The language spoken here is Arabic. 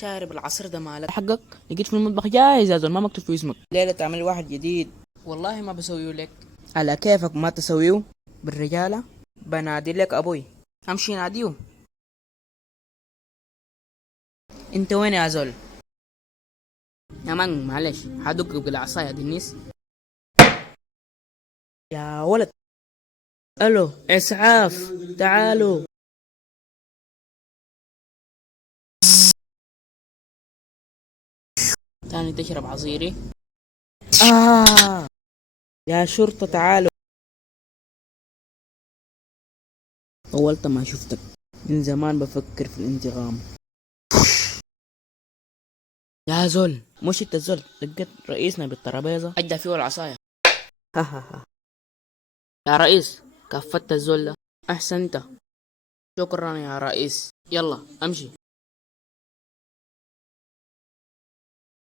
شارب العصير ده مالك حقك؟ لقيت في المطبخ جاهز يا زول، ما مكتوب فيه اسمك. ليلة تعمل واحد جديد. والله ما بسويه لك. على كيفك ما تسويه. بالرجالة بنادي لك ابوي. امشي ناديه. انت وين يا زول؟ يا مان معلش حدق بالعصاية دي النيس. يا ولد. الو اسعاف. تعالوا. تاني تشرب عصيري. يا شرطة تعالوا. أولت ما شفتك من زمان بفكر في الانتقام. يا زول مش انت الزول لقيت رئيسنا بالترابيزة أجدى فيه العصاية. ها ها ها. يا رئيس كفت الزول ده. أحسنت. شكرا يا رئيس، يلا أمشي.